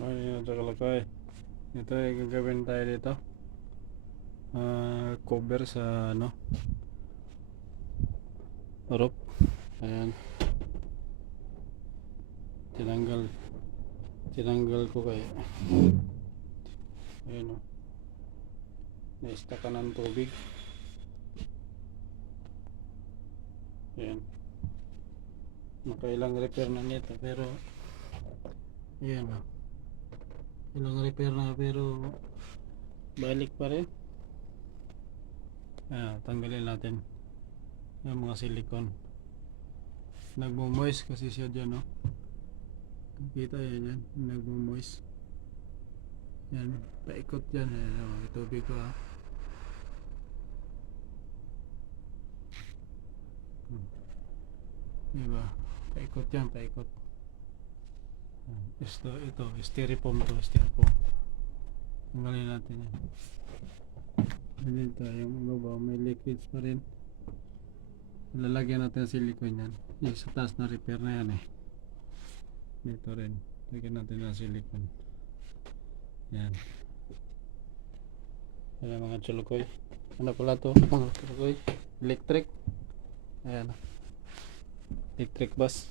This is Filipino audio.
Ayun, tsaka ito ay gagawin tayo dito. Cover sa ano, roof. Ayan. Tinanggal. Tinanggal ko kaya. Ayan o. Naista ka ng tubig. Ayan. Nakailang repair na nito pero ayan o. Ilang repair na pero balik pa rin. Tanggalin natin yung mga silicone. Nagmo-moist kasi siya dyan, no? Kita yan, yan. Nagmo-moist. Yan, paikot yan. Ayan, tubig ko, ha. Diba? Paikot yan, paikot. Ito, styrofoam to, styrofoam. Tanggalin natin yan. Dito, yung baba, may liquids pa rin. Lalagyan natin ang silicone yan. Yung sa taas na repair na yan eh. Dito rin. Lagyan natin ang silicone. Yan. Yan mga chulukoy. Ano pala to? Mga chulukoy. Electric. Ayan. Electric bus.